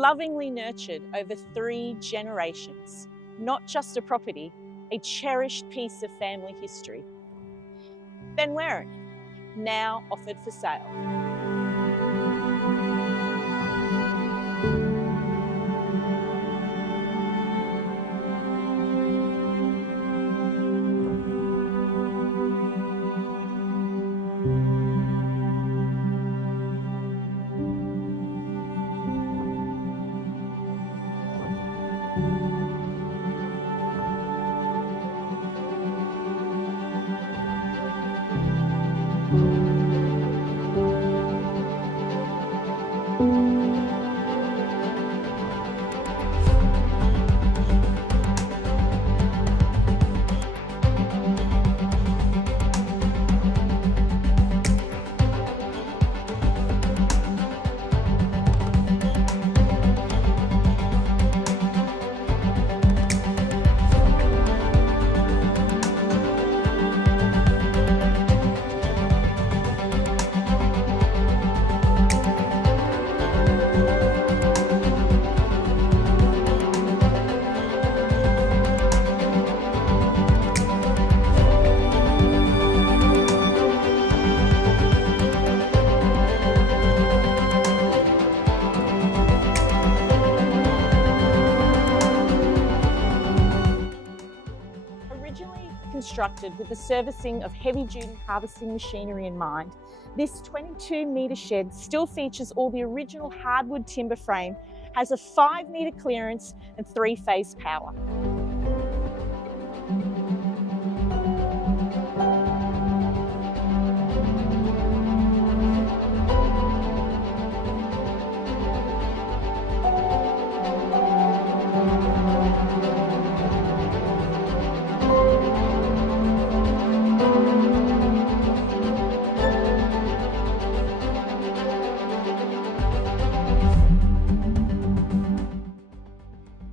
lovingly nurtured over 3 generations. Not just a property, a cherished piece of family history. Benwerrin, now offered for sale. Originally constructed with the servicing of heavy-duty harvesting machinery in mind, this 22-metre shed still features all the original hardwood timber frame, has a 5-metre clearance and 3-phase power.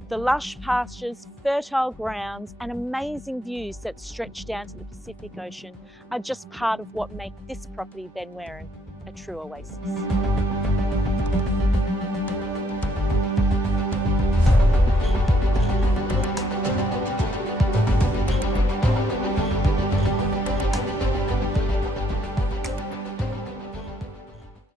The lush pastures, fertile grounds and amazing views that stretch down to the Pacific Ocean are just part of what make this property Benwerrin a true oasis.